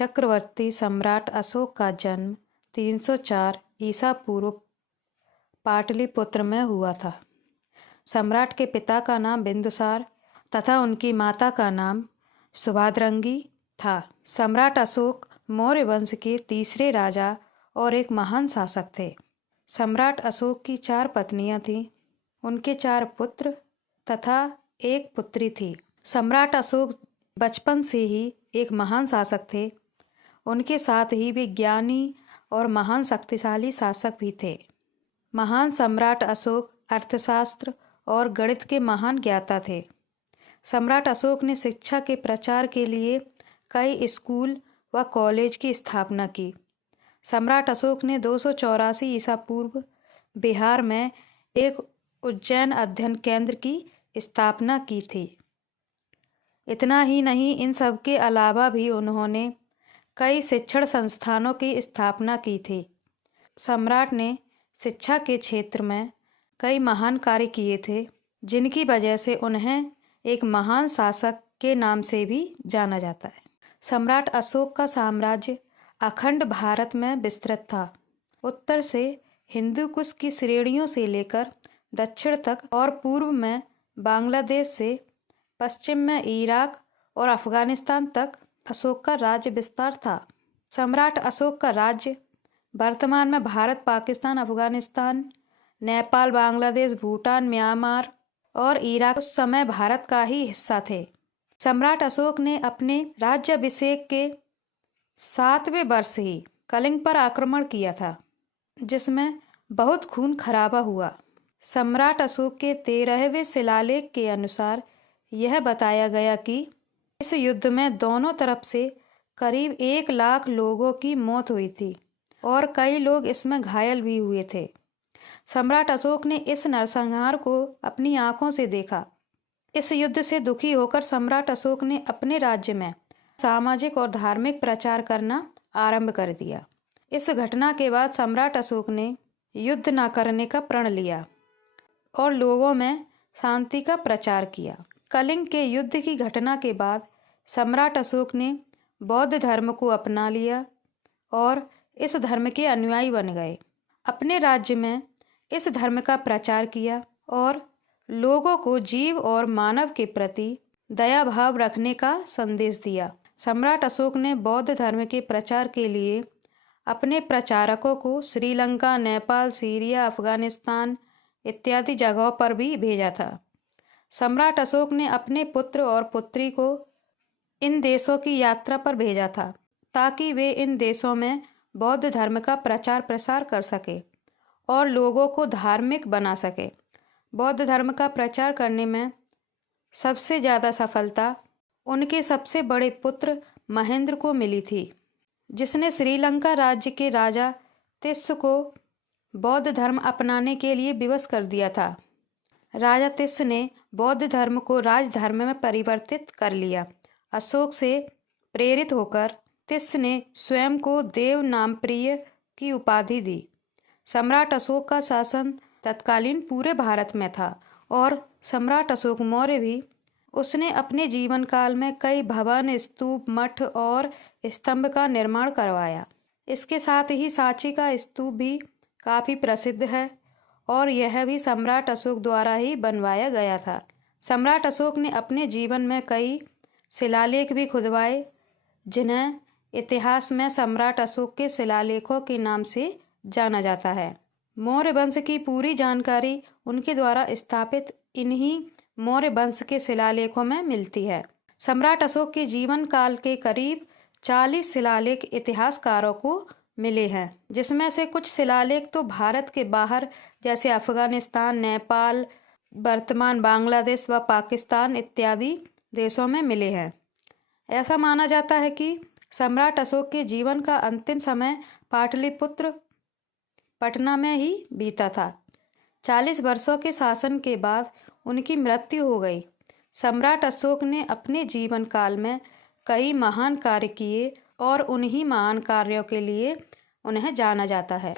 चक्रवर्ती सम्राट अशोक का जन्म 304 ईसा पूर्व पाटलिपुत्र में हुआ था। सम्राट के पिता का नाम बिंदुसार तथा उनकी माता का नाम सुभाद्रंगी था। सम्राट अशोक मौर्य वंश के तीसरे राजा और एक महान शासक थे। सम्राट अशोक की 4 पत्नियां थीं। उनके 4 पुत्र तथा एक पुत्री थी। सम्राट अशोक बचपन से ही एक महान शासक थे। उनके साथ ही वे ज्ञानी और महान शक्तिशाली शासक भी थे। महान सम्राट अशोक अर्थशास्त्र और गणित के महान ज्ञाता थे। सम्राट अशोक ने शिक्षा के प्रचार के लिए कई स्कूल व कॉलेज की स्थापना की। सम्राट अशोक ने 284 ईसा पूर्व बिहार में एक उज्जैन अध्ययन केंद्र की स्थापना की थी। इतना ही नहीं, इन सब के अलावा भी उन्होंने कई शिक्षण संस्थानों की स्थापना की थी। सम्राट ने शिक्षा के क्षेत्र में कई महान कार्य किए थे, जिनकी वजह से उन्हें एक महान शासक के नाम से भी जाना जाता है। सम्राट अशोक का साम्राज्य अखंड भारत में विस्तृत था। उत्तर से हिंदू कुश की श्रेणियों से लेकर दक्षिण तक और पूर्व में बांग्लादेश से पश्चिम में इराक और अफगानिस्तान तक अशोक का राज्य विस्तार था। सम्राट अशोक का राज्य वर्तमान में भारत, पाकिस्तान, अफगानिस्तान, नेपाल, बांग्लादेश, भूटान, म्यांमार और इराक उस समय भारत का ही हिस्सा थे। सम्राट अशोक ने अपने राज्याभिषेक के 7वें वर्ष ही कलिंग पर आक्रमण किया था, जिसमें बहुत खून खराबा हुआ। सम्राट अशोक के 13वें शिलालेख के अनुसार यह बताया गया कि इस युद्ध में दोनों तरफ से करीब 1 लाख लोगों की मौत हुई थी और कई लोग इसमें घायल भी हुए थे। सम्राट अशोक ने इस नरसंहार को अपनी आंखों से देखा। इस युद्ध से दुखी होकर सम्राट अशोक ने अपने राज्य में सामाजिक और धार्मिक प्रचार करना आरंभ कर दिया। इस घटना के बाद सम्राट अशोक ने युद्ध न करने का प्रण लिया और लोगों में शांति का प्रचार किया। कलिंग के युद्ध की घटना के बाद सम्राट अशोक ने बौद्ध धर्म को अपना लिया और इस धर्म के अनुयायी बन गए। अपने राज्य में इस धर्म का प्रचार किया और लोगों को जीव और मानव के प्रति दया भाव रखने का संदेश दिया। सम्राट अशोक ने बौद्ध धर्म के प्रचार के लिए अपने प्रचारकों को श्रीलंका, नेपाल, सीरिया, अफगानिस्तान इत्यादि जगहों पर भी भेजा था। सम्राट अशोक ने अपने पुत्र और पुत्री को इन देशों की यात्रा पर भेजा था, ताकि वे इन देशों में बौद्ध धर्म का प्रचार प्रसार कर सके और लोगों को धार्मिक बना सके। बौद्ध धर्म का प्रचार करने में सबसे ज़्यादा सफलता उनके सबसे बड़े पुत्र महेंद्र को मिली थी, जिसने श्रीलंका राज्य के राजा तिस्स को बौद्ध धर्म अपनाने के लिए विवश कर दिया था। राजा तिस्स ने बौद्ध धर्म को राजधर्म में परिवर्तित कर लिया। अशोक से प्रेरित होकर तिस्स ने स्वयं को देव नामप्रिय की उपाधि दी। सम्राट अशोक का शासन तत्कालीन पूरे भारत में था और सम्राट अशोक मौर्य भी उसने अपने जीवन काल में कई भवन, स्तूप, मठ और स्तंभ का निर्माण करवाया। इसके साथ ही सांची का स्तूप भी काफ़ी प्रसिद्ध है और यह भी सम्राट अशोक द्वारा ही बनवाया गया था। सम्राट अशोक ने अपने जीवन में कई शिलालेख भी खुदवाए, जिन्हें इतिहास में सम्राट अशोक के शिलालेखों के नाम से जाना जाता है। मौर्य वंश की पूरी जानकारी उनके द्वारा स्थापित इन्हीं मौर्य वंश के शिलालेखों में मिलती है। सम्राट अशोक के जीवन काल के करीब 40 शिलालेख इतिहासकारों को मिले हैं, जिसमें से कुछ शिलालेख तो भारत के बाहर जैसे अफगानिस्तान, नेपाल, वर्तमान बांग्लादेश व पाकिस्तान इत्यादि देशों में मिले हैं। ऐसा माना जाता है कि सम्राट अशोक के जीवन का अंतिम समय पाटलिपुत्र पटना में ही बीता था। 40 वर्षों के शासन के बाद उनकी मृत्यु हो गई। सम्राट अशोक ने अपने जीवन काल में कई महान कार्य किए और उन्हीं महान कार्यों के लिए उन्हें जाना जाता है।